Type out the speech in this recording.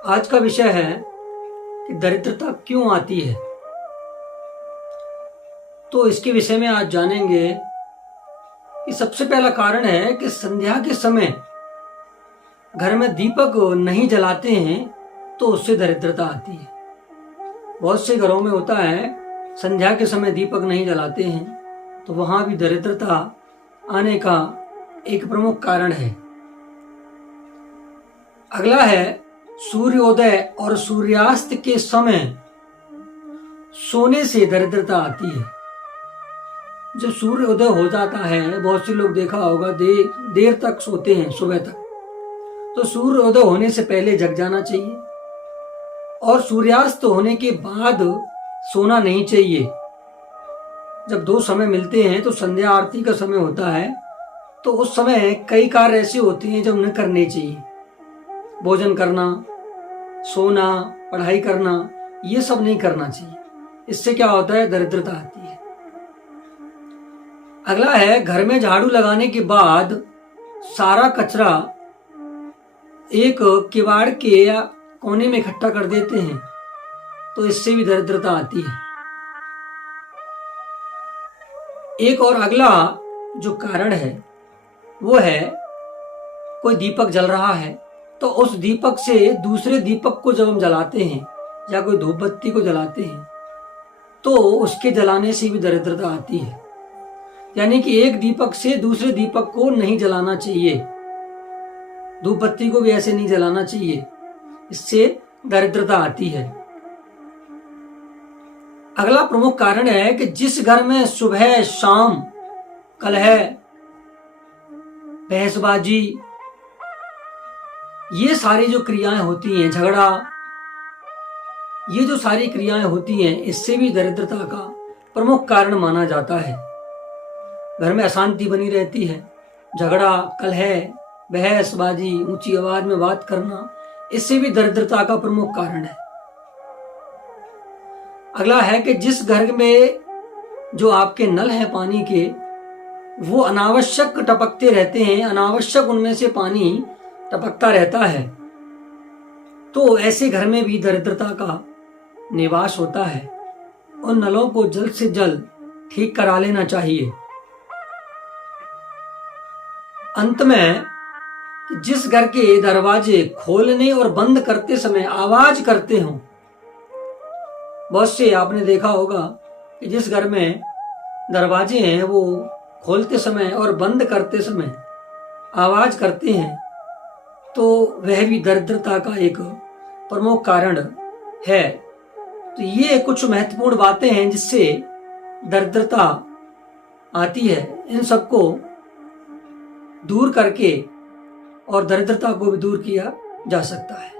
आज का विषय है कि दरिद्रता क्यों आती है। तो इसके विषय में आज जानेंगे कि सबसे पहला कारण है कि संध्या के समय घर में दीपक नहीं जलाते हैं तो उससे दरिद्रता आती है। बहुत से घरों में होता है संध्या के समय दीपक नहीं जलाते हैं तो वहां भी दरिद्रता आने का एक प्रमुख कारण है। अगला है सूर्योदय और सूर्यास्त के समय सोने से दरिद्रता आती है। जब सूर्योदय हो जाता है, बहुत से लोग देखा होगा देर तक सोते हैं, सुबह तक, तो सूर्योदय होने से पहले जग जाना चाहिए और सूर्यास्त होने के बाद सोना नहीं चाहिए। जब दो समय मिलते हैं तो संध्या आरती का समय होता है, तो उस समय कई कार्य ऐसे होते हैं जो उन्हें करने चाहिए। भोजन करना, सोना, पढ़ाई करना, ये सब नहीं करना चाहिए। इससे क्या होता है, दरिद्रता आती है। अगला है घर में झाड़ू लगाने के बाद सारा कचरा एक किवाड़ के कोने में इकट्ठा कर देते हैं तो इससे भी दरिद्रता आती है। एक और अगला जो कारण है वो है कोई दीपक जल रहा है तो उस दीपक से दूसरे दीपक को जब हम जलाते हैं या कोई धूप बत्ती को जलाते हैं तो उसके जलाने से भी दरिद्रता आती है। यानी कि एक दीपक से दूसरे दीपक को नहीं जलाना चाहिए, धूप बत्ती को भी ऐसे नहीं जलाना चाहिए, इससे दरिद्रता आती है। अगला प्रमुख कारण है कि जिस घर में सुबह शाम कलह, बहसबाजी, ये सारी जो क्रियाएं होती हैं, झगड़ा, ये जो सारी क्रियाएं होती हैं, इससे भी दरिद्रता का प्रमुख कारण माना जाता है। घर में अशांति बनी रहती है, झगड़ा, कलह, बहसबाजी, ऊंची आवाज में बात करना, इससे भी दरिद्रता का प्रमुख कारण है। अगला है कि जिस घर में जो आपके नल हैं पानी के, वो अनावश्यक टपकते रहते हैं, अनावश्यक उनमें से पानी टपकता रहता है, तो ऐसे घर में भी दरिद्रता का निवास होता है। उन नलों को जल्द से जल्द ठीक करा लेना चाहिए। अंत में जिस घर के दरवाजे खोलने और बंद करते समय आवाज करते हों, बहुत से आपने देखा होगा कि जिस घर में दरवाजे हैं वो खोलते समय और बंद करते समय आवाज करते हैं तो वह भी दरिद्रता का एक प्रमुख कारण है। तो ये कुछ महत्वपूर्ण बातें हैं जिससे दरिद्रता आती है। इन सबको दूर करके और दरिद्रता को भी दूर किया जा सकता है।